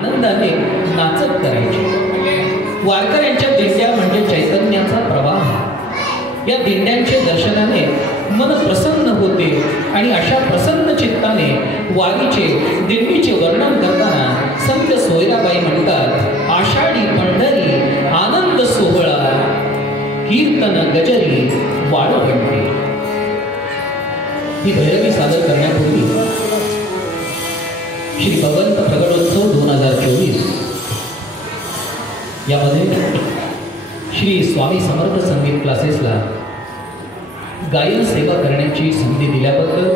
आनंदाने नाचत करायचे। वारकऱ्यांच्या दिंड्या म्हणजे चैतन्याचा प्रवाह। या दिंड्यांच्या दर्शनाने मन प्रसन्न होते आणि अशा प्रसन्न चित्ताने वारीचे दिंडीचे वर्णन करताना संत सोयराबाई म्हणतात, आषाढी पंढरी आनंद सोहळा, कीर्तन गजरी वाळवंटी। ही भैरवी सादर करण्यापूर्वी श्री भगवंत प्रगटोत्सव 2024 यामध्ये श्री स्वामी समर्थ संगीत क्लासेसला गायन सेवा करण्याची संधी दिल्याबद्दल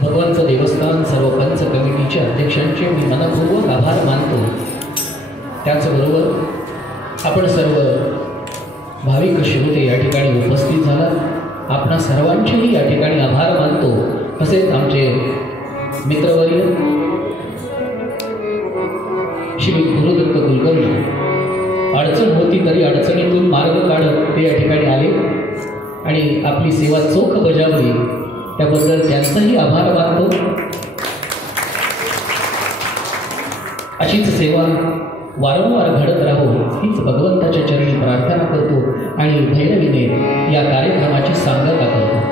भगवंत देवस्थान सर्व पंच कमिटीच्या अध्यक्षांचे मी मनपूर्वक आभार मानतो। त्याचबरोबर आपण सर्व भाविक श्रोते या ठिकाणी उपस्थित झाला, आपणा सर्वांचेही या ठिकाणी आभार मानतो। तसेच आमचे मित्रवर्य श्री गुरुदत्त कुलकर्णी, अडचण होती तरी अडचणीतून मार्ग काढत ते या ठिकाणी आले आणि आपली सेवा चोख बजावली, त्याबद्दल त्यांचाही आभार मानतो। अशीच सेवा वारंवार घडत राहो हीच भगवंताच्या चरणी प्रार्थना करतो आणि भैरवीने या कार्यक्रमाची सांगता करतो।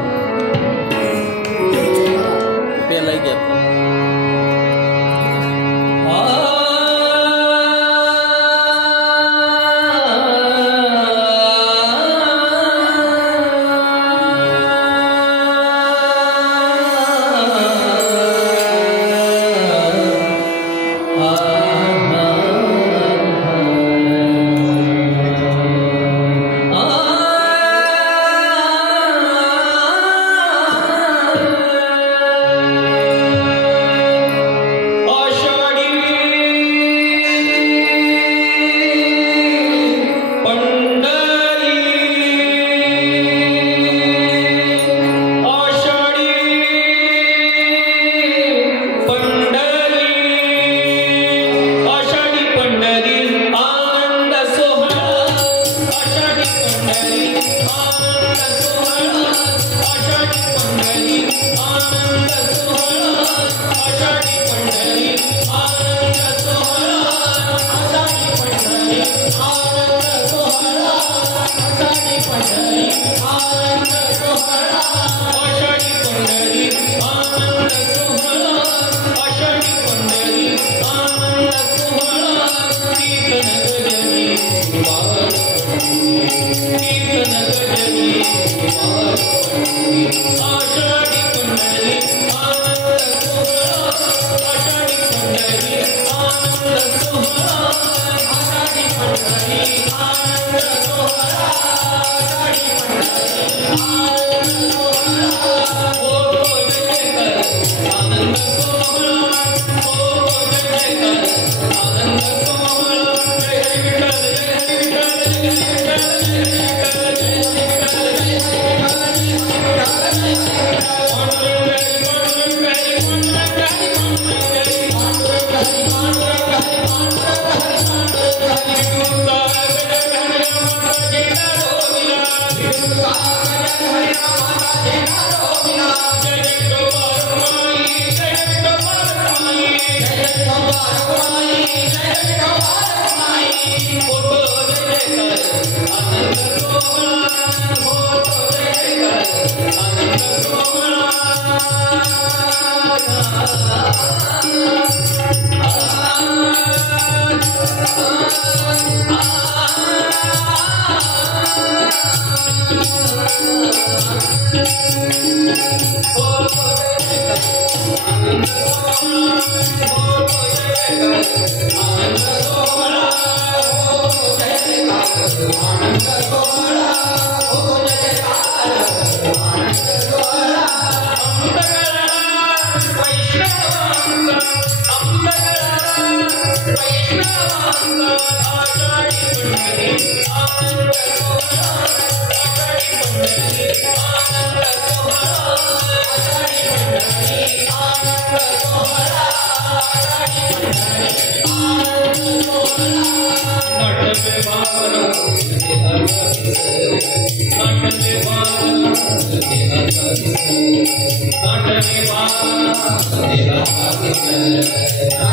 Thank you.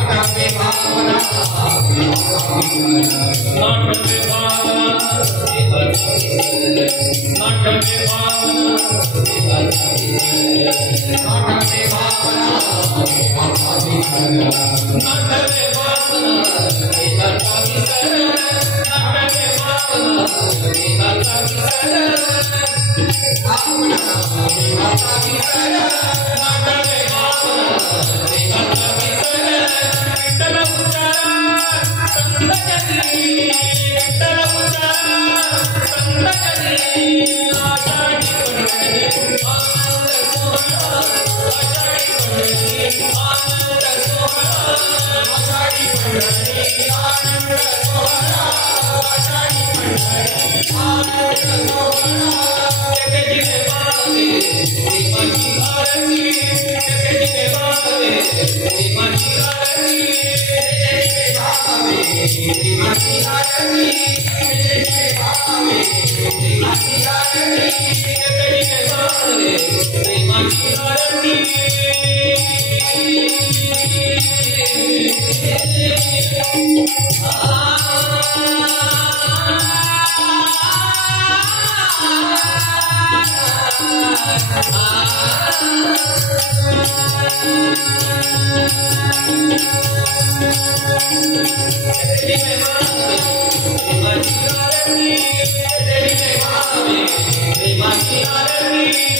Terima kasih.